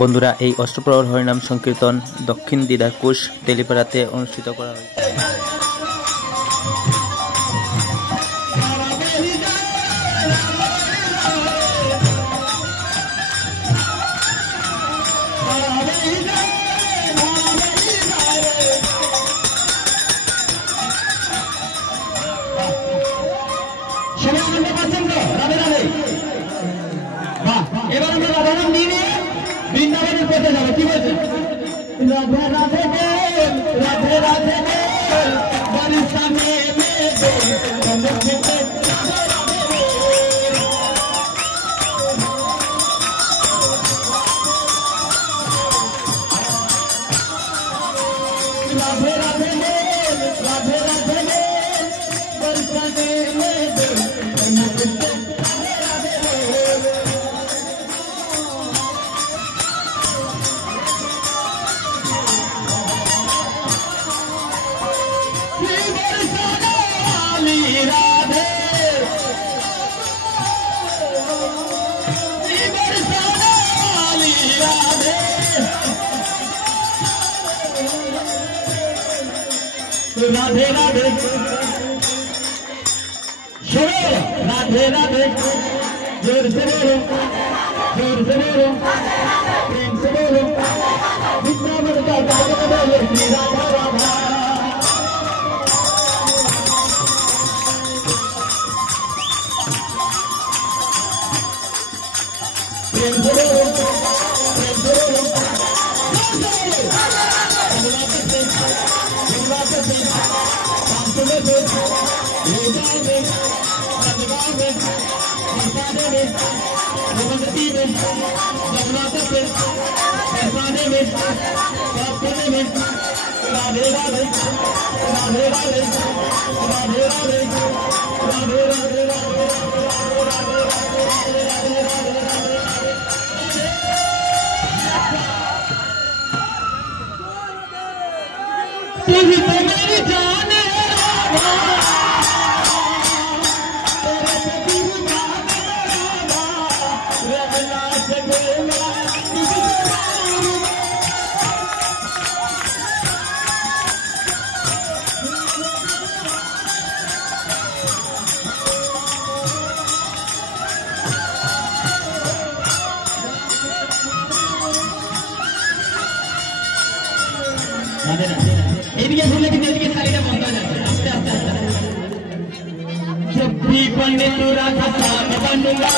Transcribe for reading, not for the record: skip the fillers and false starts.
বন্ধুরা, এই অষ্টপ্রহর হরিনাম সংকীর্তন দক্ষিণ দিদাকুশ তেলিপাড়াতে অনুষ্ঠিত করা হয়েছে। এবার আমরা রাধা নাম নিয়ে বৃন্দাবনের পথে যাবো। কি বলছে? রাধে রাধে রাধে রাধে राधे राधे सुनो, राधे राधे जोर से बोलो, प्रेम से बोलो, वृंदावन का गायक बोलो श्री राधा राधा। प्रेम से बोलो, राधे राधे राधे राधे राधे राधे राधे राधे तू ही तो मेरी जान है जब भी बने तो राधा बनूंगा।